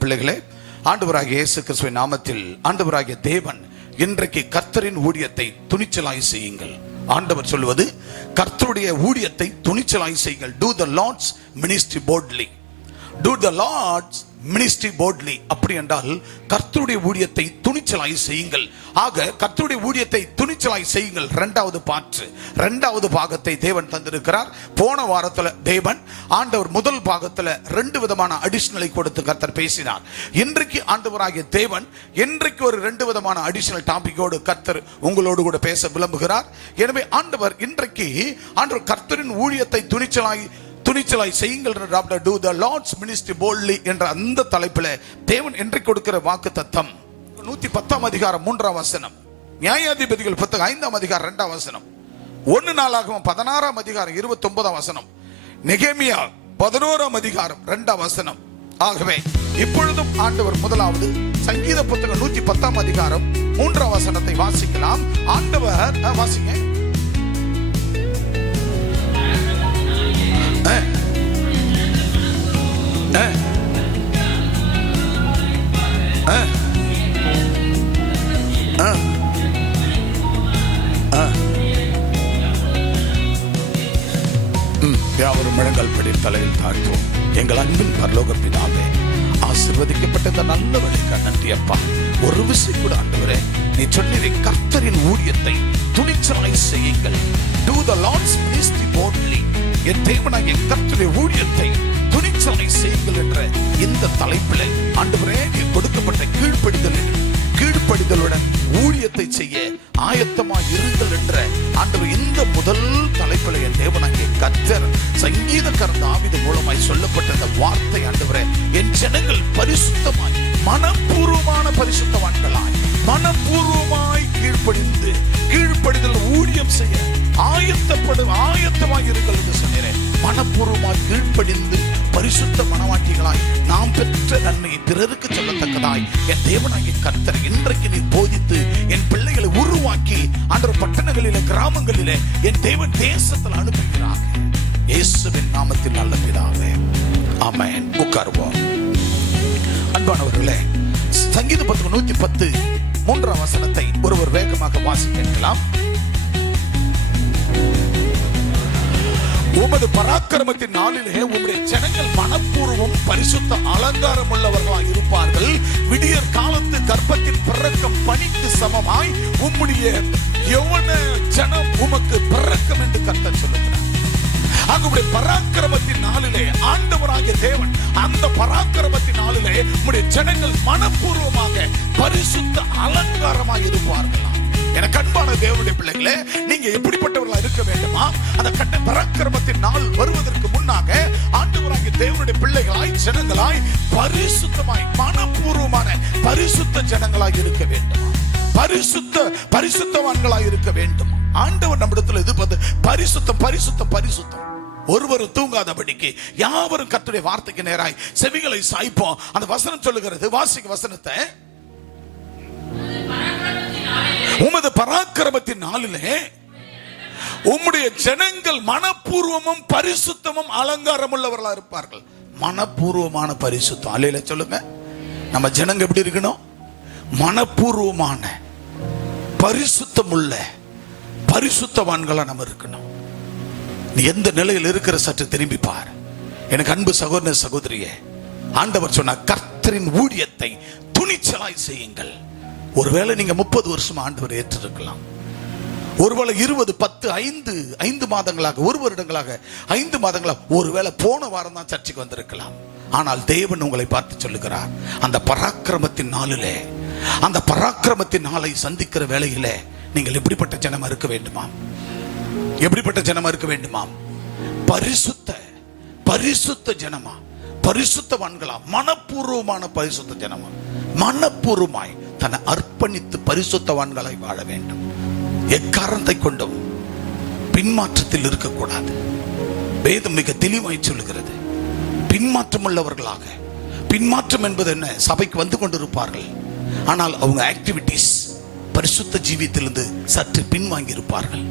பிள்ளைகளே, ஆண்டவராகிய இயேசு கிறிஸ்துவின் நாமத்தில் ஆண்டவராகிய தேவன் இன்றைக்கு கர்த்தரின் ஊழியத்தை துணிச்சலாய் செய்யுங்கள். ஆண்டவர் சொல்வது, கர்த்தருடைய ஊழியத்தை துணிச்சலாய் செய்யுங்கள். Do the Lord's ministry boldly. Do the Lord's ministry boldly. அப்படி என்றால் கர்த்தருடைய ஊழியத்தை துணிச்சலாய் செய்யுங்கள். ஆக கர்த்தருடைய ஊழியத்தை துணிச்சலாய் செய்யுங்கள். இரண்டாவது பாகத்தை தேவன் தந்திருக்கிறார். போன வாரத்தில் தேவன் ஆண்டவர் முதல் பாகத்தில் 2 விதமான அடிஷனலை கொடுத்து கர்த்தர் பேசினார். இன்றைக்கு ஆண்டவராகிய தேவன் இன்றைக்கு ஒரு 2 விதமான அடிஷனல் டாபிக்கோடு கர்த்தர் உங்களோடு கூட பேச விரும்புகிறார். எனவே ஆண்டவர் இன்றைக்கு கர்த்தரின் ஊழியத்தை துணிச்சலாய் செய்யுங்கள். Do the Lord's ministry boldly என்ற அந்த தலைப்பில் தேவன் இன்றைக்கு கொடுக்கிற வாக்குத்தத்தம் 110 அதிகாரம் 3 வசனம், நியாயாதிபதிகள் புத்தகம் 5 அதிகாரம் 2 வசனம், 1 நாளாகமம் 16 அதிகாரம் 29 வசனம், நெகேமியா 11 அதிகாரம் 2 வசனம். ஆகவே இப்பொழுதும் ஆண்டவர் முதலாவது சங்கீத புத்தகம் 110 அதிகாரம் 3 வசனத்தை வாசிக்கலாம். ஆண்டவர் வாசிங்க. யாவரும் முழங்கால் படி தலையில் தாழ்த்துவோம். எங்கள் அன்பின் பரலோக பிதாவே, ஆசீர்வதிக்கப்பட்ட இந்த நல்ல வழிக்கு நன்றி அப்பா. ஒரு விஷயம் கூட ஆண்டவரே, நீ சொன்னீரே கர்த்தரின் ஊழியத்தை துணிச்சலாய் செய்யுங்கள். Do the Lord's ministry boldly. என் தேவனாகிய கர்த்தருடைய ஊழியத்தை துணிச்சலாய் செய்யுங்கள் என்ற இந்த தலைப்பில் ஆண்டவரே, நீ கொடுக்கப்பட்ட கீழ்ப்படிதலுடன் ஊழியத்தை செய்ய ஆயத்தமாக இருங்கள் என்ற ஆண்டவர் இந்த முதல் தலைப்பில் என் தேவனாகிய கர்த்தர் சங்கீதக்காரன் தாவீது மூலமாய் சொல்லப்பட்ட இந்த வார்த்தை, ஆண்டவரே, என் ஜனங்கள் பரிசுத்தமாய் மனப்பூர்வமான பரிசுத்தவான்களாய் மனப்பூர்வமாய் கீழ்ப்படிதல் ஊழியம் செய்ய ஆயத்தமாய் இருங்கள் என்று சொன்னேன். மனப்பூர்வமாய் கீழ்ப்படிந்து பரிசுத்த மனவாட்டிகளாய் நாம் பெற்ற நன்மையை பிறருக்கு சொல்லத்தக்கதாய் என் தேவனாகிய கர்த்தர் இன்றைக்கு நீ போதித்து என் பிள்ளைகளை உருவாக்கி ஆண்டவர் பட்டணங்களிலே கிராமங்களிலே என் தேவன் தேசத்தில் அனுப்புகிறார். இயேசுவின் நாமத்தில் நல்ல பிதாவே, ஆமென். உட்காருவோம். அன்பானவர்களே, சங்கீத புத்தகம் 110 3 வசனத்தை ஒருவர் வேகமாக வாசிக்கலாம். உமது பராக்கிரமத்தின் நாளிலே உம்முடைய ஜனங்கள் மனப்பூர்வம் பரிசுத்த அலங்காரம் உள்ளவர்களாய் இருப்பார்கள். விடியற் காலத்து கர்ப்பத்தின் பிறக்கம் பனிக்கு சமமாய் உம்முடைய யௌவன ஜனம் உமக்கு பிறக்கம் என்று கர்த்தர் சொல்லுகிறார். உம்முடைய பராக்கிரமத்தின் நாளிலே ஆண்டவராகிய தேவன் அந்த பராக்கிரமத்தின் நாளிலே உம்முடைய ஜனங்கள் மனப்பூர்வமாக பரிசுத்த அலங்காரமாய் இருப்பார்கள். எனக்கு அன்பான தேவனுடைய பிள்ளைகளே, நீங்க எப்படிப்பட்டவர்களா இருக்க வேண்டுமா? அந்த கட்ட பராக்கிரமத்தின் நாள் வருவதற்கு முன்னாக ஆண்டவராகிய தேவனுடைய பிள்ளைகளாய் ஜனங்களாய் பரிசுத்தமாய் மனப்பூர்வமான பரிசுத்த ஜனங்களாய் இருக்க வேண்டுமா? பரிசுத்தவான்களாய் இருக்க வேண்டும். ஆண்டவர் நம்மிடத்தில் எதிர்ப்பது பரிசுத்தம். ஒருவரும் தூங்காதபடிக்கு யாவரும் கர்த்தருடைய வார்த்தைக்கு நேராய் செவிகளை சாய்ப்போம். அந்த வசனம் சொல்லுகிறது, வாசிக்க வசனத்தை. உமது பராக்கிரமத்தின் நாளிலே உம்முடைய ஜனங்கள் மனப்பூர்வமும் பரிசுத்தமும் அலங்காரம் உள்ளவர்களா இருப்பார்கள். மனப்பூர்வமான பரிசுத்தம். அல்லேலூயா சொல்லுங்க. நம்ம ஜனங்க எப்படி இருக்கணும்? மனப்பூர்வமான பரிசுத்தம் உள்ள பரிசுத்தவான்களா நம்ம இருக்கணும். நீ எந்த நிலையில் இருக்கிற சற்று திரும்பி பார். எனக்கு அன்பு சகோதர சகோதரியே, ஆண்டவர் சொன்ன கர்த்தரின் ஊழியத்தை துணிச்சலாய் செய்யுங்கள். ஒருவேளை நீங்க 30 வருஷம் ஆண்டவர் ஏற்றிருக்கலாம். ஒருவேளை 20, 10, 5 மாதங்களாக, 1 வருடங்களாக, 5 மாதங்களாக, ஒருவேளை போன வாரம் தான் சர்ச்சைக்கு வந்திருக்கலாம். ஆனால் தேவன் உங்களை பார்த்து சொல்லுகிறார், அந்த பராக்கிரமத்தின் நாளிலே, அந்த பராக்கிரமத்தின் நாளை சந்திக்கிற வேளையிலே நீங்கள் எப்படிப்பட்ட ஜனமா இருக்க வேண்டுமா? எப்படிப்பட்ட ஜனமா இருக்க வேண்டுமா? பரிசுத்த ஜனமா, பரிசுத்தவான்களா, மனப்பூர்வமான பரிசுத்த ஜனமா, மனப்பூர்வமாய் தன்னை அர்ப்பணித்து பரிசுத்தவான்களாய் வாழ வேண்டும். எக்காரணத்தை கொண்டும் பின்மாற்றத்தில் இருக்கக்கூடாது. வேதம் மிக தெளிவாய் சொல்லுகிறது, பின்மாற்றம் உள்ளவர்களாக. பின்மாற்றம் என்பது என்ன? சபைக்கு வந்து கொண்டிருப்பார்கள், ஆனால் அவங்க ஆக்டிவிட்டிஸ் பரிசுத்த ஜீவியத்திலிருந்து சற்று பின்வாங்கி இருப்பார்கள்.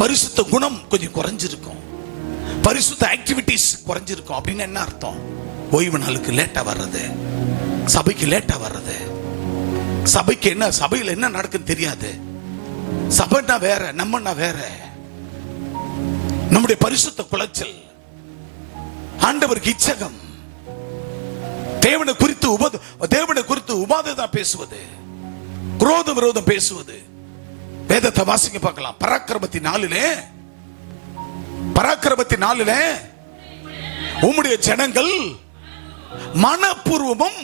பரிசுத்த குணம் கொஞ்சம் குறைஞ்சிருக்கும். பரிசுத்த ஆக்டிவிட்டிஸ் குறைஞ்சிருக்கும். அப்படின்னு என்ன அர்த்தம்? ஓய்வு நாளுக்கு லேட்டா வர்றது, சபைக்கு லேட்டா வர்றது. சபைக்கு என்ன, சபையில் என்ன நடக்குன்னு தெரியாது. சபைனா வேற, நம்மனா வேற. நம்முடைய பரிசுத்த குலைச்சல், ஆண்டவருக்கு இச்சகம், தேவனை குறித்து உபாதைதான் பேசுவது, குரோத விரோதம் பேசுவது. வேதத்தை வாசிக்க பார்க்கலாம். பராக்கிரமத்தி நாளிலே உம்முடைய ஜனங்கள் மனப்பூர்வமும்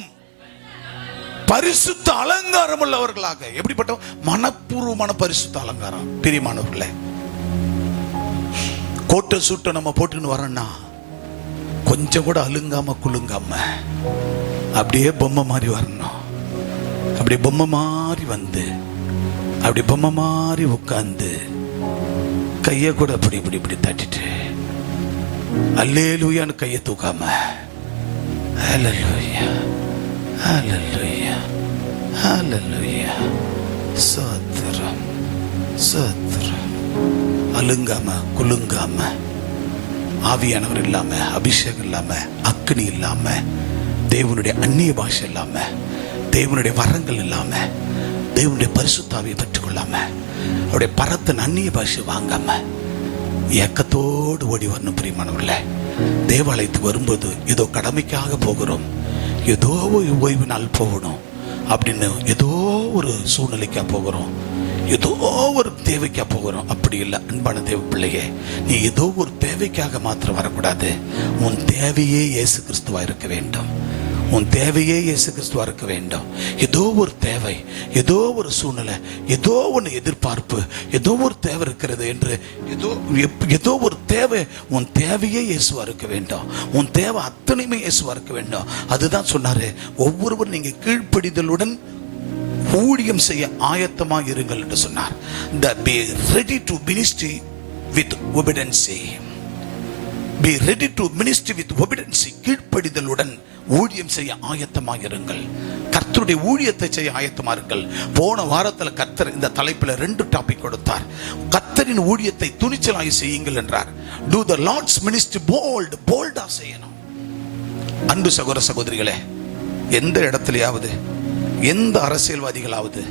பரிசுத்த அலங்காரம் உள்ளவர்களாக. எப்படிப்பட்ட மனப்பூர்வமான பரிசுத்த அலங்காரம்? பிரியமானவர்களே, கோட்டை சூட்டை நம்ம போட்டுன்னு வரோம்னா கொஞ்சம் கூட அலுங்காம குலுங்காம அப்படியே பொம்மை மாதிரி வரணும். அப்படி பொம்மை மாதிரி வந்து, அப்படி பொம்மை மாதிரி உட்கார்ந்து கையை கூட அப்படி இப்படி இப்படி தட்டிட்டு அல்லேலூயான்னு கையை தூக்காம ஹல்லேலூயா ஹல்லேலூயா ஹல்லேலூயா ஸ்தோத்திரம் ஸ்தோத்திரம், அலுங்காம குலுங்காம, ஆவியானவர் இல்லாம, அபிஷேகம் இல்லாம, அக்னி இல்லாம, தேவனுடைய அந்நிய பாஷை இல்லாம, தேவனுடைய வரங்கள் இல்லாம, தேவனுடைய பரிசுத்தாவியை பெற்றுக்கொள்ளாம, அவருடைய பரத்தின் அந்நிய பாஷை வாங்காம ஏக்கத்தோடு ஓடி வரணும். பிரியமானவர்களே, தேவாலயத்துக்கு வரும்போது ஏதோ கடமைக்காக போகிறோம், ஏதோ ஒரு ஓய்வு நாள் போகணும் அப்படின்னு ஏதோ ஒரு சூழ்நிலைக்கா போகிறோம், ஏதோ ஒரு தேவைக்கா போகிறோம். அப்படி இல்லை அன்பான தேவ பிள்ளையே, நீ ஏதோ ஒரு தேவைக்காக மாத்திரம் வரக்கூடாது. உன் தேவையே இயேசு கிறிஸ்துவா இருக்க வேண்டும். உன் தேவையே இயேசு கிறிஸ்துவா இருக்க வேண்டும். ஏதோ ஒரு தேவை, ஏதோ ஒரு சூழ்நிலை, ஏதோ ஒன்று எதிர்பார்ப்பு, ஏதோ ஒரு தேவை இருக்கிறது என்று ஏதோ ஒரு தேவை, உன் தேவையே இயேசுவா இருக்க வேண்டும். உன் தேவை அத்தனையுமே இயேசுவா இருக்க வேண்டும். அதுதான் சொன்னாரு, ஒவ்வொருவரும் நீங்க கீழ்ப்படிதலுடன் ஊழியம் செய்ய ஆயத்தமாக இருங்கள் என்று சொன்னார். Be ready to ministry with obedience. Be ready to ministry with obedience. கீழ்ப்படிதலுடன் ஊழியம் செய்ய ஆயத்தமாக இருங்கள். கர்த்தருடைய ஊழியத்தை செய்ய ஆயத்தமாருங்கள். போன வாரத்தில் கர்த்தர் இந்த தலைப்பில் 2 டாபிக் கொடுத்தார். கர்த்தரின் ஊழியத்தை துணிச்சலாய் செய்யுங்கள் என்றார். Do the Lord's ministry boldா செய்யணும். அன்பு சகோதர சகோதரிகளே, எந்த இடத்துலயாவது, எந்த அரசியல்வாதிகளாவது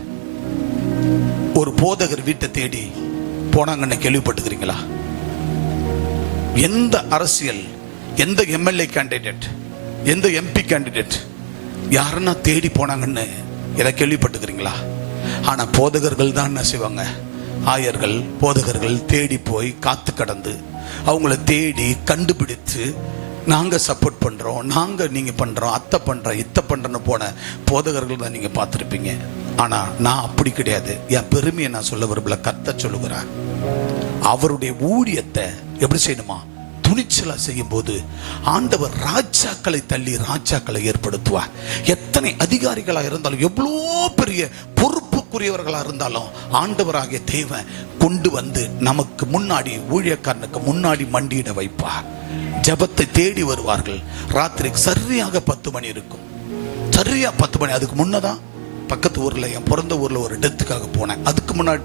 ஒரு போதகர் வீட்டை தேடி போனாங்கன்னு கேள்விப்பட்டுக்கிறீங்களா? எந்த அரசியல், எந்த எம்எல்ஏ கேண்டிடேட், எந்த எம்பி கேண்டிடேட் யாருன்னா தேடி போனாங்கன்னு எதை கேள்விப்பட்டுக்கிறீங்களா? ஆனா போதகர்கள் தான் என்ன செய்வாங்க? ஆயர்கள், போதகர்கள் தேடி போய் காத்து கடந்து அவங்கள தேடி கண்டுபிடித்து, நாங்க சப்போர்ட் பண்றோம், நாங்க நீங்க பண்றோம், அத்தை பண்றோம், இத்தை பண்றோன்னு போன போதகர்கள் தான் நீங்க பார்த்துருப்பீங்க. ஆனா நான் அப்படி கிடையாது. என் பெருமையை நான் சொல்ல விரும்பல, கர்த்தர் சொல்லுகிறார். அவருடைய ஊழியத்தை எப்படி செய்யணுமா? துணிச்சலா செய்யும் போது ஆண்டவர் ராஜாக்களை தள்ளி ராஜாக்களை ஏற்படுத்துவார். எத்தனை அதிகாரிகளா இருந்தாலும், எவ்வளோ பெரிய பொறுப்புக்குரியவர்களா இருந்தாலும், ஆண்டவராகிய தேவன் கொண்டு வந்து நமக்கு முன்னாடி, ஊழியக்காரனுக்கு முன்னாடி மண்டியிட வைப்பார். ஜபத்தை தேடி வருவார்கள். ராத்திரிக்கு சரியாக 10 மணி இருக்கும். சரியா 10 மணி. அதுக்கு முன்னதான் பக்கத்து ஊர்ல, என் பிறந்த ஊர்ல ஒரு டெத்துக்காக போனேன். அதுக்கு முன்னாடி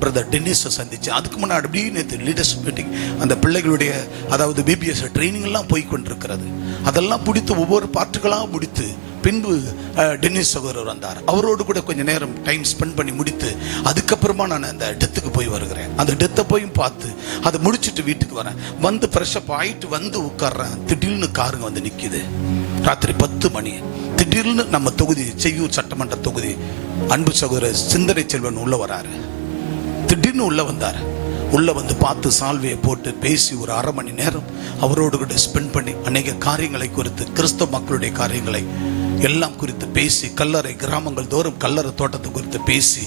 பிரதர் டென்னிஸை சந்திச்சேன். அதுக்கு முன்னாடி அப்படி லீடர்ஷிப் மீட்டிங், அந்த பிள்ளைகளுடைய அதாவது பிபிஎஸ் ட்ரைனிங் எல்லாம் போய் கொண்டிருக்கிறது. அதெல்லாம் பிடித்து ஒவ்வொரு பாட்டுகளாக முடித்து பின்பு டென்னிஸ் சகோதரர் வந்தார். அவரோடு கூட கொஞ்சம் நேரம் டைம் ஸ்பெண்ட் பண்ணி முடித்து அதுக்கப்புறமா நான் அந்த டெத்துக்கு போய் வருகிறேன். அந்த டெத்தை போயும் பார்த்து அதை முடிச்சுட்டு வீட்டுக்கு வரேன். வந்து ஃப்ரெஷ்அப் ஆயிட்டு வந்து உட்கார்றேன். திடீர்னு காருங்க வந்து நிற்கிது. ராத்திரி 10 மணி. திடீர்னு நம்ம தொகுதி, செய்யூர் சட்டமன்ற தொகுதி அன்பு சகோதரர் சிந்தனை செல்வன் உள்ள வராரு. திடீர்னு உள்ள வந்தார். உள்ள வந்து பார்த்து சால்வையை போட்டு பேசி ஒரு 1/2 மணி நேரம் அவரோடு கூட ஸ்பெண்ட் பண்ணி அநேக காரியங்களை குறித்து, கிறிஸ்தவ மக்களுடைய காரியங்களை எல்லாம் குறித்து பேசி, கல்லறை கிராமங்கள் தோறும் கல்லறை தோட்டத்தை குறித்து பேசி,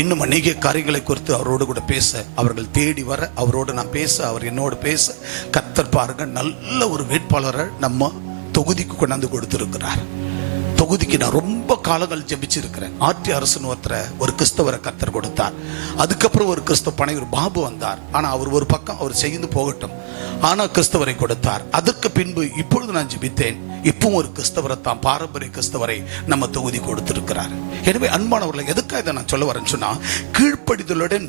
இன்னும் அநேக காரியங்களை குறித்து அவரோடு கூட பேச, அவர்கள் தேடி வர, அவரோடு நான் பேச, அவர் என்னோடு பேச, கர்த்தர் பாருங்க நல்ல ஒரு வேட்பாளரை நம்ம தொகுதிக்கு கொண்டாந்து கொடுத்திருக்கிறார். தொகுதிக்கு நான் ரொம்ப காலங்கள் ஜெபிச்சிருக்கிறேன். ஆர்டி அரசன் ஒரு கிறிஸ்தவரை கர்த்தர் கொடுத்தார். அதுக்கப்புறம் ஒரு கிறிஸ்தவ பனையூர் பாபு வந்தார். ஆனா அவர் ஒரு பக்கம் அவர் செய்து போகட்டும், ஆனா கிறிஸ்தவரை கொடுத்தார். அதற்கு பின்பு இப்பொழுது நான் ஜெபித்தேன், இப்பவும் ஒரு கிறிஸ்தவரை தான், பாரம்பரிய கிறிஸ்தவரை நம்ம தொகுதி கொடுத்திருக்கிறார். எனவே அன்பானவர்களை, எதுக்காக இதை நான் சொல்ல வரேன்னு சொன்னா, கீழ்ப்படிதலுடன்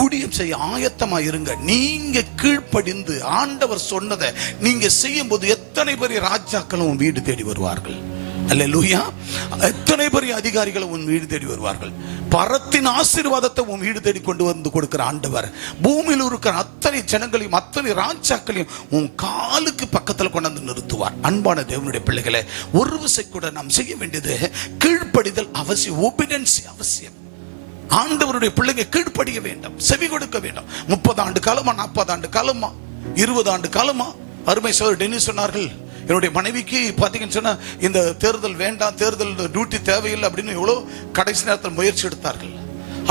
ஊழியம் செய்ய ஆயத்தமா இருங்க. நீங்க கீழ்ப்படிந்து ஆண்டவர் சொன்னதை நீங்க செய்யும் போது எத்தனை பெரிய ராஜாக்களும் வீடு தேடி வருவார்கள். அல்லேலூயா. எத்தனை பெரிய அதிகாரிகளும் உன் வீடு தேடி வருவார்கள். பரத்தின் ஆசீர்வாதத்தை உன் வீடு தேடி கொண்டு வந்து கொடுக்கிற ஆண்டவர் பூமியில் இருக்கிற அத்தனை ஜனங்களையும் அத்தனை ராஜாக்களையும் உன் காலுக்கு பக்கத்தில் கொண்டு வந்து நிறுத்துவார். அன்பான தேவனுடைய பிள்ளைகளை, ஒரு விசை கூட நாம் செய்ய வேண்டியது கீழ்ப்படிதல் அவசியம். ஒபீடியன்ஸ் அவசியம். ஆண்டவருடைய பிள்ளைங்க கீழ்ப்படிய வேண்டும், செவி கொடுக்க வேண்டும். 30 ஆண்டு காலமா, 40 ஆண்டு காலமா, 20 ஆண்டு காலமா அருமை சகோதரர் டென்னிஸ் சொன்னார்கள், என்னுடைய மனைவிக்கு பார்த்தீங்கன்னு சொன்னா இந்த தேர்தல் வேண்டாம், தேர்தல் டியூட்டி தேவையில்லை அப்படின்னு எவ்வளோ கடைசி நேரத்தில் முயற்சி எடுத்தார்கள்.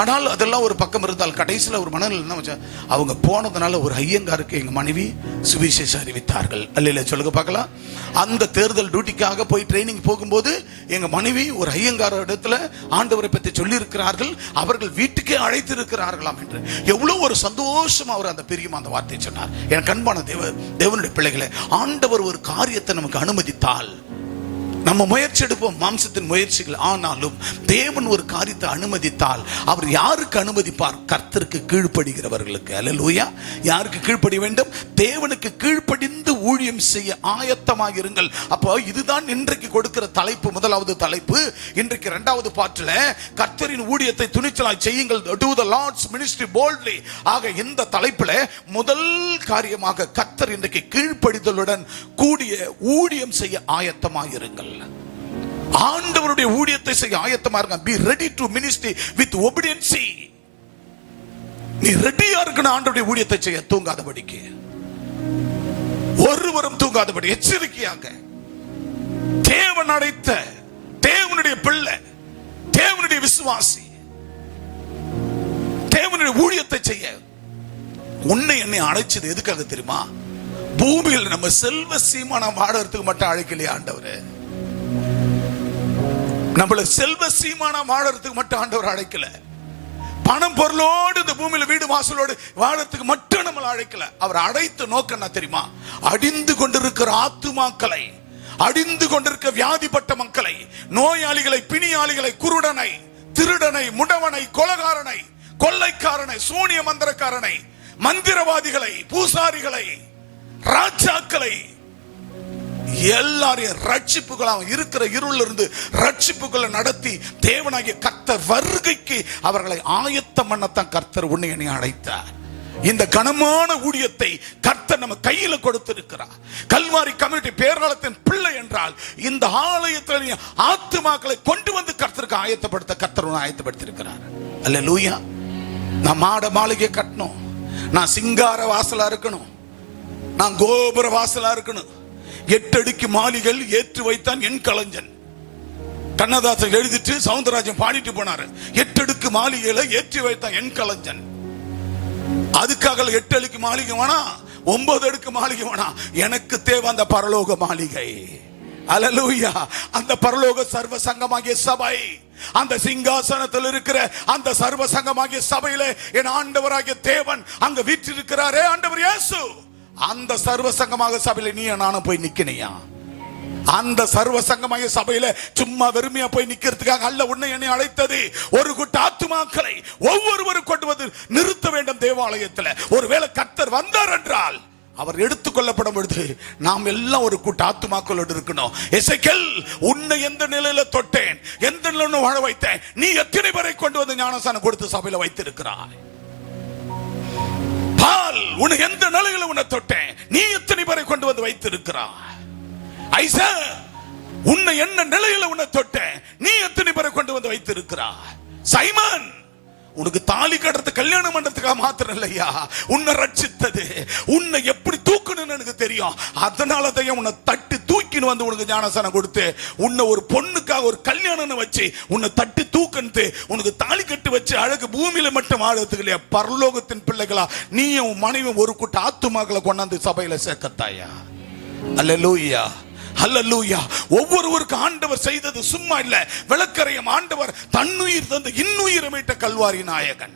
ஆனால் அதெல்லாம் ஒரு பக்கம் இருந்தால் கடைசியில் ஒரு மனநிலை என்ன வச்சா, அவங்க போனதுனால ஒரு ஐயங்காருக்கு எங்க மனைவி சுவிசேஷம் அறிவித்தார்கள். அல்ல சொல்லுங்க பார்க்கலாம். அந்த தேர்தல் டியூட்டிக்காக போய் ட்ரைனிங் போகும்போது எங்க மனைவி ஒரு ஐயங்கார இடத்துல ஆண்டவரை பற்றி சொல்லி இருக்கிறார்கள், அவர்கள் வீட்டுக்கே அழைத்து இருக்கிறார்களாம் என்று எவ்வளவு ஒரு சந்தோஷம் அவர் அந்த பிரியமா அந்த வார்த்தை சொன்னார். எனக்கு அன்பான தேவனுடைய பிள்ளைகளை, ஆண்டவர் ஒரு காரியத்தை நமக்கு அனுமதித்தால் நம்ம முயற்சி எடுப்போம், மாம்சத்தின் முயற்சிகள். ஆனாலும் தேவன் ஒரு காரியத்தை அனுமதித்தால் அவர் யாருக்கு அனுமதிப்பார்? கர்த்தருக்கு கீழ்ப்படுகிறவர்களுக்கு. அல்லேலூயா. யாருக்கு கீழ்ப்படிய வேண்டும்? தேவனுக்கு கீழ்ப்படிந்து ஊழியம் செய்ய ஆயத்தமாக இருங்கள். அப்போ இதுதான் இன்றைக்கு கொடுக்கிற தலைப்பு, முதலாவது தலைப்பு. இன்றைக்கு இரண்டாவது பாட்டில் கர்த்தரின் ஊழியத்தை துணிச்சலாய் செய்யுங்கள், do the Lord's ministry boldly. ஆக இந்த தலைப்பில் முதல் காரியமாக கர்த்தர் இன்றைக்கு கீழ்ப்படிதலுடன் கூடிய ஊழியம் செய்ய ஆயத்தமாக இருங்கள். ஆண்டவருடைய ஊழியத்தை செய்ய ஆயத்தமா இருங்க. be ready to ministry with obedience. நீ ரெடியா இருக்கணும் ஆண்டவருடைய ஊழியத்தை செய்ய. தூங்காதபடிக்கு, ஒருவரும் தூங்காதபடி எச்சரிக்கையாக, தேவன் அழைத்த தேவனுடைய பிள்ளை, தேவனுடைய விசுவாசி, தேவனுடைய ஊழியத்தை செய்ய உன்னை என்னை அழைச்சது எதுக்காக தெரியுமா? பூமியில் நம்ம செல்வ சீமானம் வாழறதுக்கு மட்டும் அழைக்கலையே ஆண்டவர். நம்மள செல்வ சீமானா வாழறதுக்கு மட்டும் ஆண்டவர் அழைக்கல. பணம் பொருளோடு இந்த பூமியில வீடு வாசலோடு வாழறதுக்கு மட்டும் நம்மள அழைக்கல. அவர் அழைத்த நோக்கம் என்ன தெரியுமா? அடிந்து கொண்டிருக்கிற ஆத்துமாக்களை, அடிந்து கொண்டிருக்கிற வியாதிப்பட்ட மக்களை, நோயாளிகளை, பிணியாளிகளை, குருடனை, திருடனை, முடவனை, கொலைகாரனை, கொள்ளைக்காரனை, சூனிய மந்திரக்காரனை, மந்திரவாதிகளை, பூசாரிகளை, ராஜாக்களை, எல்லாரையும் ரட்சிப்புகளாக இருக்கிற இருள் இருந்து ரட்சிப்புகளை நடத்தி தேவனாகிய கர்த்தர் வருகைக்கு அவர்களை ஆயத்தம் பண்ணத்தான் கர்த்தர் உன்னை என்னை அழைத்தார். இந்த கனமான ஊழியத்தை கர்த்தர் நம்ம கையில கொடுத்திருக்கிறார். கல்வாரி கம்யூனிட்டி பேராலயத்தின் பிள்ளை என்றால் இந்த ஆலயத்தில் ஆத்துமாக்களை கொண்டு வந்து கர்த்தருக்கு ஆயத்தப்படுத்த கர்த்தர் ஆயத்தப்படுத்தி இருக்கிறார். அல்லேலூயா. நான் மாட மாளிகை கட்டணும், நான் சிங்கார வாசலா இருக்கணும், நான் கோபுர வாசலா இருக்கணும். 8 அடுக்கு மாளிகள் ஏற்று வைத்தான் என் கலைஞன். கண்ணதாசன் எழுதிட்டு சவுந்தரராஜன் பாடிட்டு போனாரு. 8 அடுக்கு மாளிகையில ஏற்றி வைத்தான் என் கலைஞன். அதுக்காக 8 அடுக்கு மாளிகை வேணா, 9 அடுக்கு மாளிகை வேணா, எனக்கு தேவை அந்த பரலோக மாளிகை. அல்லேலூயா. அந்த பரலோக சர்வ சங்கமாகிய சபை, அந்த சிங்காசனத்தில் இருக்கிற அந்த சர்வ சங்கமாகிய சபையிலே என் ஆண்டவராகிய தேவன் அங்க வீற்றிருக்கிறாரே, ஆண்டவர் இயேசு. அந்த சர்வ சங்கமாக சபையில நீ நானும் போய் நிக்கணையா? அந்த சர்வ சங்கமாக சபையில சும்மா வெறுமையா போய் நிக்கிறதுக்காக அல்ல உன்னை என்னை அழைத்தது. ஒரு கூட்ட ஆத்துமாக்களை ஒவ்வொருவரும் கொண்டு வந்து நிறுத்த வேண்டும் தேவாலயத்தில். ஒருவேளை கர்த்தர் வந்தார் என்றால் அவர் எடுத்துக்கொள்ளப்படும் பொழுது நாம் எல்லாம் ஒரு கூட்ட ஆத்துமாக்களோடு இருக்கணும். எசேக்கியேல், உன்னை எந்த நிலையில தொட்டேன், எந்த நிலையில வாழ வைத்தேன், நீ எத்தனை பேரை கொண்டு வந்து ஞானஸ்நானம் கொடுத்து சபையில வைத்திருக்கிறாய்? பால், உன்னை எந்த நிலையில உன்னை தொட்டேன், நீ எத்தனை பேரை கொண்டு வந்து வைத்திருக்கிறாய்? ஐசா, உன்னை என்ன நிலையில உன்னை தொட்டேன், நீ எத்தனை பேரை கொண்டு வந்து வைத்திருக்கிறாய்? சைமன், உனக்கு தாலி கட்டுறது கல்யாணம் பண்றதுக்காக மாத்திரம் இல்லையா, உன்னை ரட்சித்தது, உன்னை எப்படி தூக்கணும்னு எனக்கு தெரியும். அதனால தான் உன்னை தட்டி தூக்கின்னு வந்து உனக்கு ஞானஸ்நானம் கொடுத்து, உன்னை ஒரு பொண்ணுக்காக ஒரு கல்யாணம் வச்சு உன்னை தட்டி தூக்கணுத்து உனக்கு தாலி கட்டு வச்சு அழகு பூமியில மட்டும் ஆழத்துக்கு இல்லையா, பரலோகத்தின் பிள்ளைகளா நீயும் மனைவியும் ஒரு கூட்ட ஆத்துமாக்களை கொண்டாந்து சபையில சேர்க்கத்தாயா? அல்லேலூயா. ஹல்லேலூயா. ஒவ்வொருவருக்கு ஆண்டவர் செய்தது சும்மா இல்ல. விளக்கறையும் ஆண்டவர் தன்னுயிர் தந்து இன்னுயிரை மீட்ட கல்வாரி நாயகன்.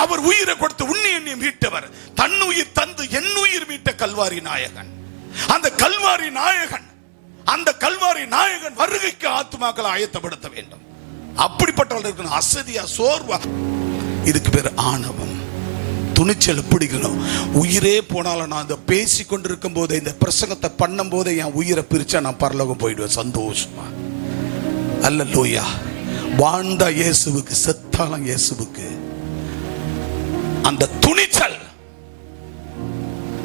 அவர் உயிரை கொடுத்து உன்னை என்னை மீட்டவர். தன்னுயிர் தந்து என்னுயிர் மீட்ட கல்வாரி நாயகன். அந்த கல்வாரி நாயகன் வருகைக்கு ஆத்துமாக்களை ஆயத்தப்படுத்த வேண்டும். அப்படிப்பட்டவர்கள் அசதியா சோர்வா, இதுக்கு பேர் ஆணவம். துணிச்சல் பிடிக்கணும். உயிரே போனாலும் நான் இந்த பேசி கொண்டிருக்கும் போது, இந்த பிரசங்கத்தை பண்ணும் போது என் உயிரை பிரிச்சா நான் பரலோகம் போயிடுவேன் சந்தோஷமா. அல்லேலூயா. வாழ்ந்தா இயேசுவுக்கு, செத்தாலும் இயேசுவுக்கு. அந்த துணிச்சல்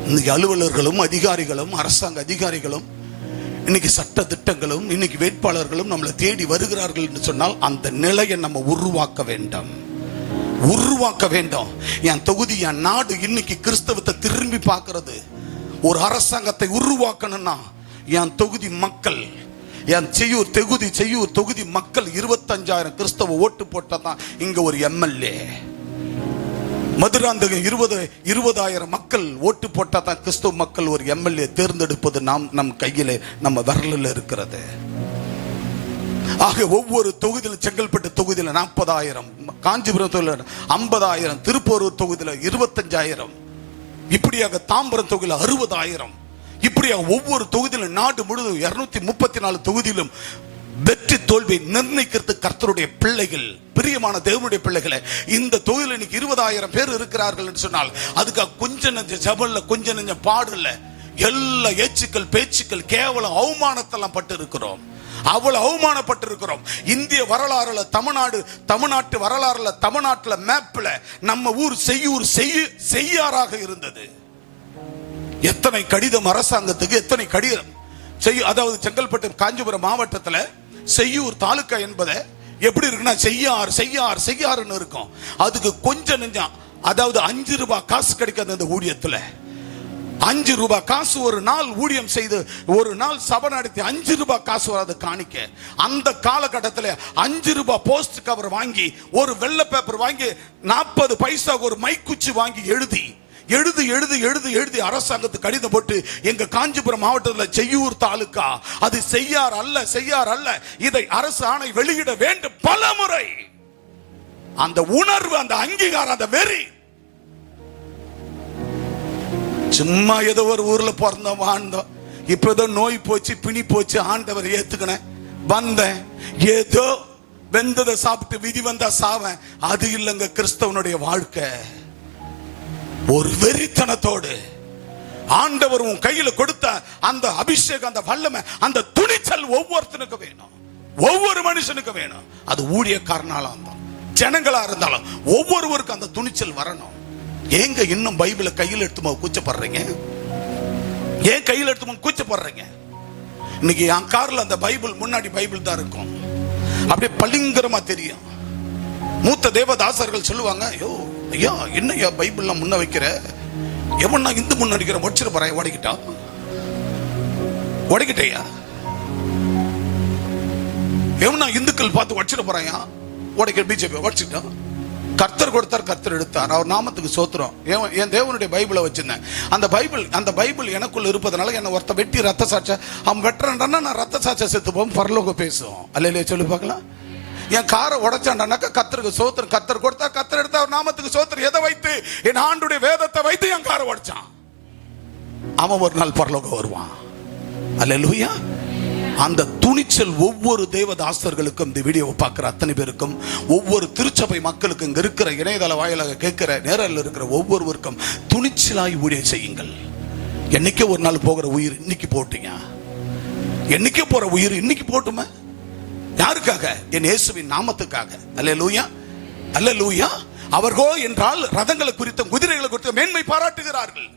இன்னைக்கு அலுவலர்களும் அதிகாரிகளும் அரசாங்க அதிகாரிகளும் இன்னைக்கு சட்ட திட்டங்களும் இன்னைக்கு வேட்பாளர்களும் நம்மளை தேடி வருகிறார்கள் என்று சொன்னால் அந்த நிலையை நம்ம உருவாக்க வேண்டும். என் தொகுதி, என் நாடு இன்னைக்கு கிறிஸ்தவத்தை திரும்பி பார்க்கிறது. ஒரு அரசாங்கத்தை உருவாக்கணும்னா என் தொகுதி மக்கள், என் செய்யூர் தொகுதி மக்கள் 25,000 கிறிஸ்தவ ஓட்டு போட்டதான் இங்க ஒரு எம்எல்ஏ. மதுராந்தகம் 20,000 மக்கள் ஓட்டு போட்டா தான் கிறிஸ்தவ மக்கள் ஒரு எம்எல்ஏ தேர்ந்தெடுப்பது நம் கையிலே, நம்ம விரலில் இருக்கிறது. ஆக ஒவ்வொரு தொகுதியிலும், செங்கல்பட்டு தொகுதியில் 40,000, காஞ்சிபுரம் தொகுதியில் 50,000, திருப்பூர் தொகுதியில் 25,000, இப்படியாக தாம்பரம் தொகுதியில் 60,000, இப்படியாக ஒவ்வொரு தொகுதியிலும் நாடு முழுவதும் 234 தொகுதியிலும் வெற்றி தோல்வி நிர்ணயிக்கிறது கர்த்தருடைய பிள்ளைகள். பிரியமான தேவனுடைய பிள்ளைகளை, இந்த தொகுதியில் இன்னைக்கு 20,000 பேர் இருக்கிறார்கள் என்று சொன்னால் அதுக்கு கொஞ்சம் நெஞ்ச ஜபல்ல, கொஞ்சம் நெஞ்ச பாடல, எல்லா ஏச்சுக்கள் பேச்சுக்கள் கேவலம் அவமானத்தெல்லாம் பட்டு இருக்கிறோம். அவ்வளவு அவமானப்பட்டிருக்கிறோம். இந்திய வரலாறுல, தமிழ்நாட்டு வரலாறுல, தமிழ்நாட்டுல மேப்ல நம்ம ஊர் செய்யாராக இருந்தது. எத்தனை கடிதம் அரசாங்கத்துக்கு, எத்தனை கடிதம் அதாவது செங்கல்பட்டு காஞ்சிபுரம் மாவட்டத்துல செய்யூர் தாலுக்கா என்பதை எப்படி இருக்குன்னா செய்யாறுன்னு இருக்கும். அதுக்கு கொஞ்சம் நெஞ்சம், அதாவது 5 ரூபாய் காசு கிடைக்காது. அந்த ஊழியத்துல 5 ரூபாய் காசு, ஒரு நாள் ஊழியம் செய்து ஒரு நாள் சபை நடத்தி 5 ரூபாய் காசு வராது காணிக்க. அந்த காலகட்டத்தில் 5 ரூபாய் போஸ்ட் கவர் வாங்கி, ஒரு வெள்ளை பேப்பர் வாங்கி, 40 பைசா ஒரு மைக்குச்சி வாங்கி எழுதி அரசாங்கத்துக்கு கடிதம் போட்டு, எங்க காஞ்சிபுரம் மாவட்டத்தில் செய்யூர் தாலுக்கா அது செய்யார் அல்ல, இதை அரசு ஆணை வெளியிட வேண்டும். பல முறை அந்த உணர்வு, அந்த அங்கீகாரம், அந்த வெறி. சும்மா ஏதோ ஒரு ஊர்ல பிறந்தோம் வாழ்ந்தோம், இப்ப ஏதோ நோய் போச்சு பிணி போச்சு, ஆண்டவர் ஏத்துக்கினேன் வந்தேன், ஏதோ வெந்ததை சாப்பிட்டு விதி வந்தா சாவேன். அது இல்லைங்க கிறிஸ்தவனுடைய வாழ்க்கை. ஒரு வெறித்தனத்தோடு ஆண்டவர் உன் கையில கொடுத்த அந்த அபிஷேகம், அந்த வல்லமை, அந்த துணிச்சல் ஒவ்வொருத்தனுக்கு வேணும், ஒவ்வொரு மனுஷனுக்கு வேணும். அது ஊழியக்காரனால இருந்தாலும் ஜனங்களா இருந்தாலும் ஒவ்வொருவருக்கும் அந்த துணிச்சல் வரணும். ஏங்க இன்னும் பைபிளை கையில் எடுத்து கூச்சப்படுறீங்க? ஏன் கையில் எடுத்து கூச்சப்படுறீங்க? இன்னைக்கு என் கார்ல அந்த பைபிள், முன்னாடி பைபிள் தான் இருக்கும், அப்படியே பளிங்கரமா தெரியும். மூத்த தேவதாசர்கள் சொல்லுவாங்க, ஐயா என்ன பைபிள்லாம் முன்ன வைக்கிற, எவனா இந்து முன்னடிக்கிற வச்சிரு போறாய், உடைக்கிட்டேயா, எவனா இந்துக்கள் பார்த்து வச்சிரு போறாயா, உடைக்க பிஜேபி வச்சுக்கிட்டான். கர்த்தர் கொடுத்தார், கர்த்தர் எடுத்தார், அவர் நாமத்துக்கு சோத்திரம். என் தேவனுடைய பைபிளை வச்சிருந்தேன். அந்த பைபிள் எனக்குள்ள இருப்பதனால என்ன ஒருத்த வெட்டி ரத்த சாட்ச அவன் வெட்டுறான்டா, நான் ரத்த சாட்ச செத்து போகும், பரலோக பேசுவோம். அல்லையே சொல்லி பார்க்கலாம். என் காரை உடைச்சாண்டானாக்கா கர்த்தருக்கு சோத்திரம், கர்த்தர் கொடுத்தா, கர்த்தர் எடுத்தா, அவர் நாமத்துக்கு சோத்திரம். எதை வைத்து? என் ஆண்டுடைய வேதத்தை வைத்து என் காரை உடைச்சான். அவன் ஒரு நாள் பரலோகம் வருவான். அல்லேலூயா. அந்த துணிச்சல் ஒவ்வொரு தேவதாசர்களுக்கும், இந்த வீடியோவை பார்க்கிற அத்தனை பேருக்கும், ஒவ்வொரு திருச்சபை மக்களுக்கும், இங்க இருக்கிற இணையதள வாயிலாக கேட்கிற நேரில் இருக்கிற ஒவ்வொருவருக்கும் துணிச்சலாய் ஊழியம் செய்யுங்கள். என்னைக்கே ஒரு நாள் போகிற உயிர் இன்னைக்கு போட்டீங்க, என்னைக்கே போற உயிர் இன்னைக்கு போட்டுமே. யாருக்காக? என் இயேசுவின் நாமத்துக்காக. அல்லேலூயா, அல்லேலூயா. அவர்களோ என்றால் ரதங்களை குறித்தும் குதிரைகளை குறித்தும் மேன்மை பாராட்டுகிறார்கள்.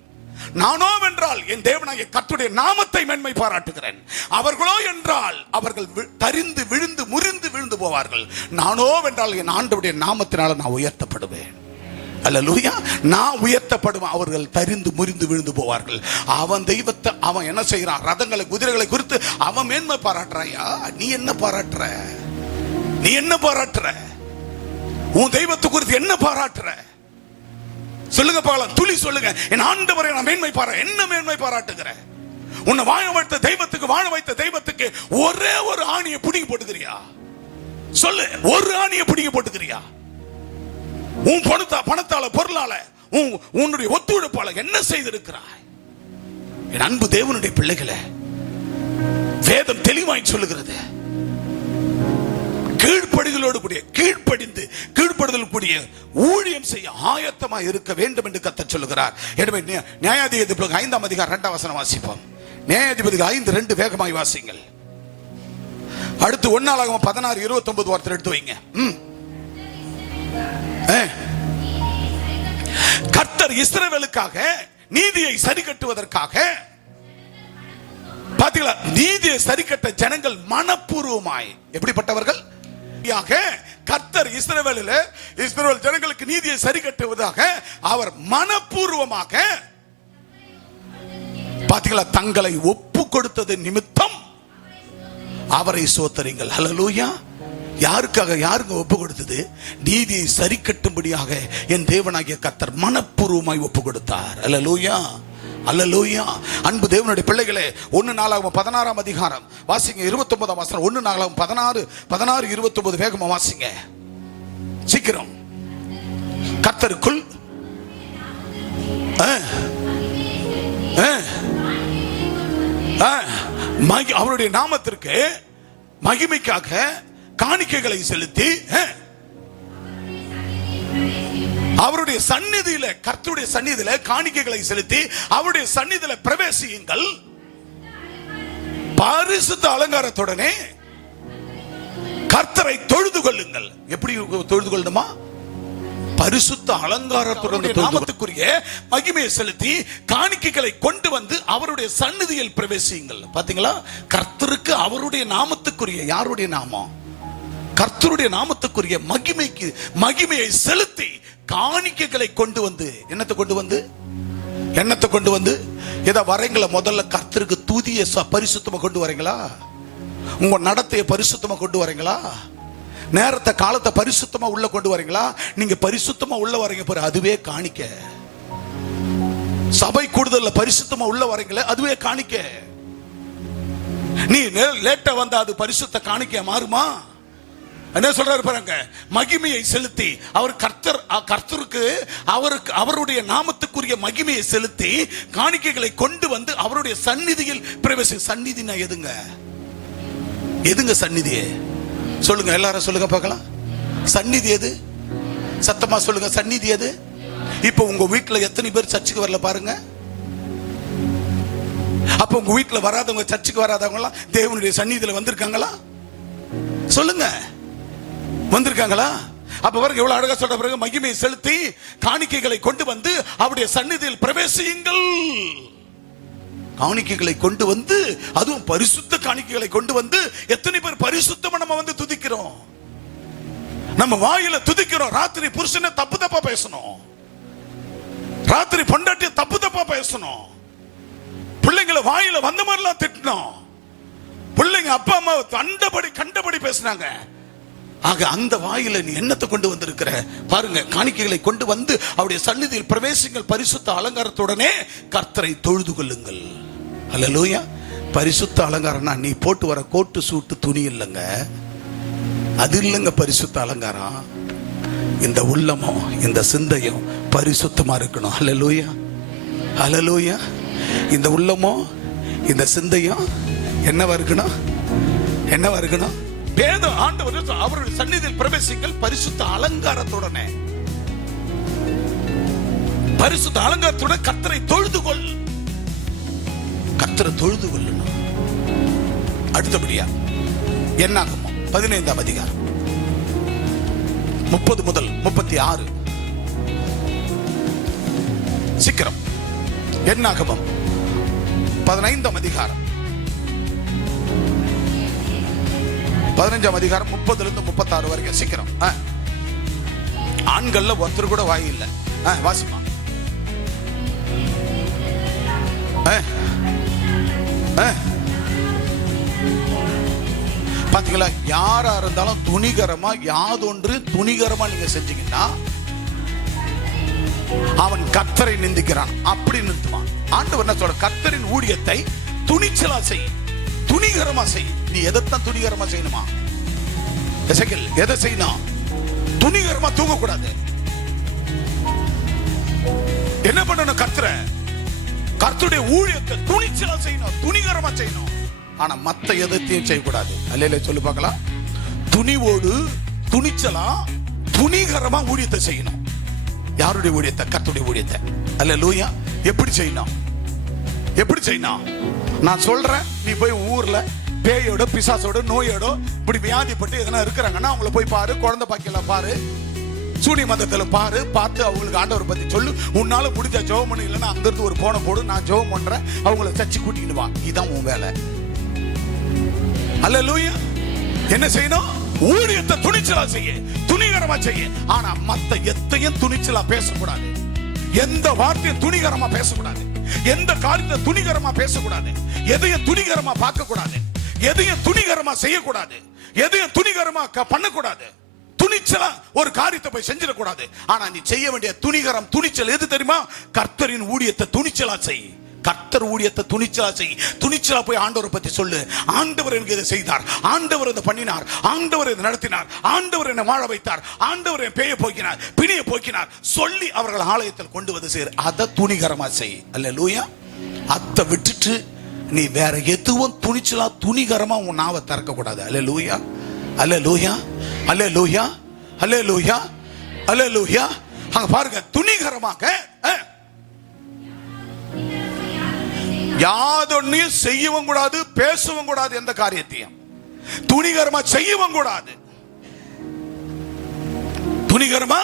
நானோ என்றால் என் தேவனாகிய கர்த்தருடைய நாமத்தை மேன்மை பாராட்டுகிறேன். அவர்களோ என்றால் அவர்கள் தரிந்து விழுந்து முறிந்து விழுந்து போவார்கள். நானோ என்றால் என் ஆண்டவருடைய நாமத்தினால நான் உயர்த்தப்படுவேன். அல்லேலூயா. நான் உயர்த்தப்படுவேன், அவர்கள் தரிந்து முறிந்து விழுந்து போவார்கள். அவன் தெய்வத்தை அவன் என்ன செய்யறான்? ரதங்களை குதிரைகளை குறித்து அவன் மேன்மை பாராட்டுறாயா? நீ என்ன பாராட்டுற? நீ என்ன பாராட்டுற? உன் தெய்வத்தை குறித்து என்ன பாராட்டுற? சொல்லுங்க பார்க்கலாம், துளி சொல்லுங்க. என் ஆண்டவரை நான் மேன்மை என்ன மேன்மை பாராட்டுகிறேன்? உன்னை வாழ வைத்த தெய்வத்துக்கு, வாழ வைத்த தெய்வத்துக்கு ஒரே ஒரு ஆணியை பிடிங்கி போட்டுக்கிறியா? சொல்லு, ஒரு ஆணியை பிடிங்கி போட்டுக்கிறியா? உன் பணத்தால, பொருளால, உன்னுடைய ஒத்துழைப்பால என்ன செய்திருக்கிறாய்? என் அன்பு தேவனுடைய பிள்ளைகளே, வேதம் தெளிவாய் சொல்லுகிறது, கீழ்ப்படிதலோடு கூடிய, கீழ்ப்படுதல் கூடிய ஊழியம் செய்ய ஆயத்தமா இருக்க வேண்டும் என்று கர்த்தர் சொல்லுகிறார். எனவே நியாயாதிபதிகள் 5ஆம் அதிகாரம் 2ஆம் வசனம் வாசிப்போம். நியாயாதிபதிகள் 5:2 வேகமாய் வாசிங்கள். அடுத்து 1 நாளாகமம் 16:29 வார்த்தை எடுத்து வைங்க. கர்த்தர் இஸ்ரவேலுக்காக நீதியை சரி கட்டுவதற்காக, பாத்தீங்களா, நீதியை சரி கட்ட ஜனங்கள் மனப்பூர்வமாய், எப்படிப்பட்டவர்கள்? கர்த்தர் இஸ்ரவேல் ஜனங்களுக்கு நீதியை சரி கட்டுவதாக அவர் மனப்பூர்வமாக, பாத்தீங்களா, தங்களை ஒப்பு கொடுத்தது நிமித்தம் அவரை சோத்தரிங்கள். ஹல்லேலூயா. யாருக்காக? யாருங்க ஒப்பு கொடுத்தது? நீதியை சரி கட்டும்படியாக என் தேவனாகிய கர்த்தர் மனப்பூர்வமாய் ஒப்பு கொடுத்தார். ஹல்லேலூயா, அல்லேலூயா. அன்பு தேவனுடைய பிள்ளைகளே, 1 நாளாகமம் 16ஆம் அதிகாரம் வாசிங்க, 29ஆம் வசனம். 1 நாளாகமம் 16:29 வேகமா வாசிங்க, சீக்கிரம். கர்த்தருக்குள் அவருடைய நாமத்திற்கு மகிமைக்காக காணிக்கைகளை செலுத்தி அவருடைய சந்நிதியில, கர்த்தருடைய சந்நிதியில காணிக்கைகளை செலுத்தி அவருடைய சந்நிதியில பிரவேசியுங்கள். பரிசுத்த அலங்காரத்துடனே கர்த்தரை தொழுது கொள்ளுங்கள். எப்படி தொழுது கொள்ளணுமா? பரிசுத்த அலங்காரத்துடன், நாமத்துக்குரிய மகிமையை செலுத்தி காணிக்கைகளை கொண்டு வந்து அவருடைய சந்நிதியில் பிரவேசியுங்கள். பாத்தீங்களா, கர்த்தருக்கு அவருடைய நாமத்துக்குரிய, யாருடைய நாமம்? கர்த்தருடைய நாமத்துக்குரிய மகிமையை செலுத்தி காணிக்கைகளை கொண்டு வந்து, என்னத்தை கொண்டு வந்து ஏதோ வரீங்களா? முதல்ல கர்த்தருக்கு தூதிய பரிசுத்தமா கொண்டு வரீங்களா? உங்க நடத்தைய பரிசுத்தமா கொண்டு வரீங்களா? நேரத்தை, காலத்தை பரிசுத்தமா உள்ள கொண்டு வரீங்களா? நீங்க பரிசுத்தமா உள்ள வரீங்க பாரு, அதுவே காணிக்க. சபை கூடுதல்ல பரிசுத்தமா உள்ள வரீங்களே, அதுவே காணிக்க. நீ லேட்டா வந்தா அது பரிசுத்த காணிக்க மாறுமா? என்ன சொல்றாரு பாருங்க, மகிமையை செலுத்தி அவர் கர்த்தருக்கு அவருடைய நாமத்துக்குரிய மகிமையை செலுத்தி காணிக்கைகளை கொண்டு வந்து அவருடைய சந்நிதியில் பிரவேசி. சந்நிதினா எதுங்க? சந்நிதியே சொல்லுங்க, எல்லாரும் சொல்லுங்க பார்க்கலாம். சந்நிதி எது? சத்தமா சொல்லுங்க, சந்நிதி எது? இப்ப உங்க வீட்டுல எத்தனை பேர் சர்ச்சுக்கு வரல பாருங்க. அப்ப உங்க வீட்டுல வராதவங்க, சர்ச்சுக்கு வராதவங்க எல்லாம் தேவனுடைய சந்நிதியில வந்திருக்காங்களா? சொல்லுங்க, வந்திருக்காங்களா? அப்ப பாருங்க எவ்வளவு அழகா சொல்ற பிறகு, மகிமையை செலுத்தி காணிக்கைகளை கொண்டு வந்து அவருடைய சந்நிதியில் பிரவேசியுங்கள். காணிக்கைகளை கொண்டு வந்து, அதுவும் பரிசுத்த காணிக்கைகளை கொண்டு வந்து, எத்தனை பேர் பரிசுத்தமா நம்ம வந்து துதிக்கிறோம்? நம்ம வாயில துதிக்கிறோம். ராத்திரி புருஷனை தப்பு பேசணும், ராத்திரி பொண்டாட்டிய தப்பு பேசணும், பிள்ளைங்களை வாயில வந்த மாதிரிலாம் திட்டணும், பிள்ளைங்க அப்பா அம்மா கண்டபடி பேசினாங்க. ஆக அந்த வாயில நீ என்னத்தை கொண்டு வந்திருக்கிற பாருங்க. காணிக்கைகளை கொண்டு வந்து அவருடைய சந்நிதியில் பிரவேசிங்கள், பரிசுத்த அலங்காரத்துடனே கர்த்தரை தொழுது கொள்ளுங்கள். அல்லேலூயா. பரிசுத்த அலங்காரம்னா நீ போட்டு வர கோட்டு சூட்டு துணி இல்லைங்க, அது இல்லைங்க பரிசுத்த அலங்காரம். இந்த உள்ளமும் இந்த சிந்தையும் பரிசுத்தமா இருக்கணும். அல்லேலூயா, அல்லேலூயா. இந்த உள்ளமும் இந்த சிந்தையும் என்னவா இருக்கணும்? வேதம் ஆண்டவர் அவருடைய சந்நிதியில் பிரவேசிங்கள் பரிசுத்த அலங்காரத்துடனே, பரிசுத்த அலங்காரத்துடன் கர்த்தரை தொழுது கொள். கர்த்தரை தொழுது கொள்ளணும். அடுத்தபடியா என்னாகமம் 15ஆம் அதிகாரம் 30 முதல் 36 சீக்கிரம். என்னாகமம் 15ஆம் அதிகாரம் 15ஆம் அதிகாரம் 30 - 36 வரைக்கும் சீக்கிரம். ஆண்கள்ல ஒருத்தர் கூட வாய் இல்லை. வாசிமா. பாத்தீங்களா, யாரா இருந்தாலும் துணிகரமா, யாதொன்று துணிகரமா நீங்க செஞ்சீங்கன்னா அவன் கர்த்தரை நிந்திக்கிறான், அப்படி நிறுத்துவான். ஆண்டவர் என்ன சொல்ற, கர்த்தரின் ஊழியத்தை துணிச்சலா செய், துணிகரமா செய். நீ எதைத்தான் துணிகரமா செய்யணுமா? எசேக்கியேல் எதை செய்யணும்? துணிகரமா தூங்க கூடாது. என்ன பண்ணணும்? கர்த்தருடைய ஊழியத்தை துணிச்சலா செய்யணும், துணிகரமா செய்யணும். ஆனா மத்த எதையும் செய்யக்கூடாது. அல்லேலூயா சொல்லு பார்க்கலாம். துணிவோடு துணிச்சலா துணிகரமா ஊழியத்தை செய்யணும். யாருடைய ஊழியத்தை? கர்த்தருடைய ஊழியத்தை. அல்லேலூயா. எப்படி செய்யணும்? எப்படி செய்யணும்? நான் சொல்றேன், நீ போய் ஊர்ல பேயோட பிசாசோட நோயோட இப்படி வியாதிப்பட்டு எதனா இருக்கிறாங்கன்னா அவங்கள போய் பாரு, குழந்தை பாக்கியெல்லாம் பாரு, சூனிய மதத்துல பாரு, பார்த்து அவங்களுக்கு ஆண்டவர் பத்தி சொல்லு. உன்னால பிடிச்ச ஜெபம் பண்ணி, இல்லைன்னா அங்கிருந்து ஒரு போனை போடு, நான் ஜெபம் பண்றேன், அவங்கள சர்ச்சு கூட்டிக்கிட்டு வா. இதுதான் உன் வேலை. அல்லேலூயா. என்ன செய்யணும்? ஊழியத்தை துணிச்சலா செய்ய, துணிகரமா செய்ய. ஆனா மத்த எத்தையும் துணிச்சலா பேசக்கூடாது. எந்த வார்த்தையும் துணிகரமா பேசக்கூடாது. எந்த காரியத்தை துணிகரமா பேசக்கூடாது. எதையும் துணிகரமா பார்க்க கூடாது. எதையும் துணிகரமா செய்யக்கூடாது. எதையும் துணிகரமா பண்ணக்கூடாது. துணிச்சலா ஒரு காரியத்தை போய் செஞ்சிடக்கூடாது. ஆனா நீ செய்ய வேண்டிய துணிகரம், துணிச்சல் எது தெரியுமா? கர்த்தரின் ஊழியத்தை துணிச்சலா செய். கர்த்தர் ஊழியத்தை துணிச்சலா செய். துணிச்சலா போய் ஆண்டவரை பத்தி சொல்லு. ஆண்டவர் எனக்கு இதை செய்தார், ஆண்டவர் இதை பண்ணினார், ஆண்டவர் இதை நடத்தினார், ஆண்டவர் என்னை வாழ வைத்தார், ஆண்டவர் என் பேயை போக்கினார், பிணியை போக்கினார் சொல்லி அவர்கள் ஆலயத்தில் கொண்டு வந்து சேர். அதை துணிகரமா செய். அல்லேலூயா. அதை விட்டுட்டு நீ வேற எதுவும் துணிச்சலா துணிகரமா உன் நாவை திறக்க கூடாது. அல்லேலூயா, அல்லேலூயா, அல்லேலூயா, அல்லேலூயா, அல்லேலூயா. அங்க பாருங்க, துணிகரமாக யாதொன்னையும் செய்யவும் கூடாது, பேசவும் கூடாது. எந்த காரியத்தையும் துணிகரமா செய்யவும் கூடாது, துணிகரமா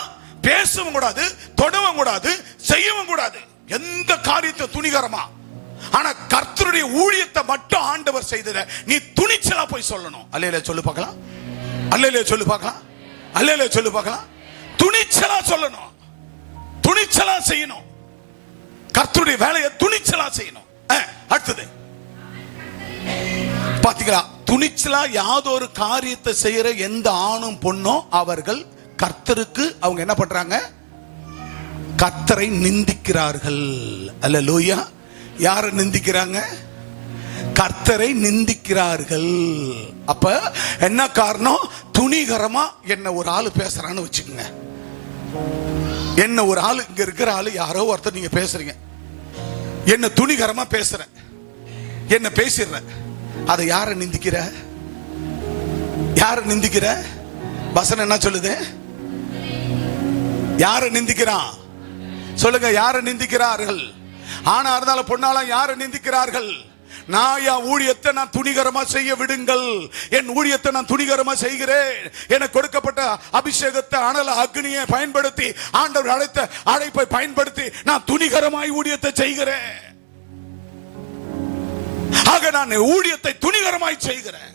பேசவும் கூடாது, தொடவும் கூடாது, செய்யவும் கூடாது. எந்த காரியத்தை துணிகரமா. ஆனா கர்த்தருடைய ஊழியத்தை மட்டும் ஆண்டவர் செய்தத நீ துணிச்சலா போய் சொல்லணும். அல்லேலூயா சொல்லு பார்க்கலாம். அல்லேலூயா சொல்லு பார்க்கலாம். அல்லேலூயா சொல்லு பார்க்கலாம். துணிச்சலா சொல்லணும், துணிச்சலா செய்யணும். கர்த்தருடைய வேலையை துணிச்சலா செய்யணும். அடுத்தது பாத்தீங்களா? துணிச்சலா யாதொரு காரியத்தை செய்யற எந்த ஆணும் பொண்ணும் அவர்கள் கர்த்தருக்கு அவங்க என்ன பண்றாங்க? கர்த்தரை நிந்திக்கிறார்கள். அல்லேலூயா. யாரை நிந்திக்கிறாங்க? கர்த்தரை நிந்திக்கிறார்கள். அப்ப என்ன காரணம்? துணிகரமா என்ன ஒரு ஆளு பேசுறான்னு வச்சுக்கோங்க. என்ன ஒரு ஆளு, இங்க இருக்கிற ஆளு யாரோ ஒருத்தர் நீங்க பேசுறீங்க, என்ன துணிகரமா பேசுற, என்ன பேசிடுற, அதை யாரை நிந்திக்கிற? யாரை நிந்திக்கிற? வசனம் என்ன சொல்லுது? யாரை நிந்திக்கிறான்? சொல்லுங்க. யாரை நிந்திக்கிறார்கள்? ஆனா இருந்தாலும் பொண்ணாலும் யாரை நிந்திக்கிறார்கள்? நான் என் ஊழியத்தை நான் துணிகரமா செய்ய விடுங்கள். என் ஊழியத்தை நான் துணிகரமா செய்கிறேன். எனக்கு கொடுக்கப்பட்ட அபிஷேகத்தை, அனல அக்னியை பயன்படுத்தி, ஆண்டவர் அழைத்த அழைப்பை பயன்படுத்தி நான் துணிகரமாய் ஊழியத்தை செய்கிறேன். ஆக நான் ஊழியத்தை துணிகரமாய் செய்கிறேன்.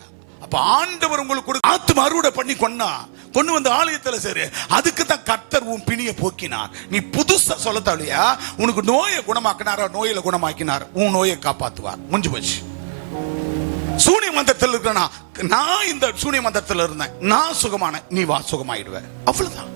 அப்ப ஆண்டவர் உங்களுக்கு ஆத்தும அறுவடை பண்ணி கொண்டு வந்து ஆலயத்தில் சேரு. அதுக்கு தான் கர்த்தர் உன் பிணியை போக்கினார். நீ புதுசா சொல்லத்தாலையா உனக்கு நோயை குணமாக்கினார், நோயில குணமாக்கினார், உன் நோயை காப்பாத்துவார். முடிஞ்சு போச்சு. சூனிய மந்திரத்தில் இருக்கிற நான் இந்த சூனிய மந்திரத்தில் இருந்தேன், நான் சுகமான, நீ வா சுகமாயிடுவேன். அவ்வளவுதான்.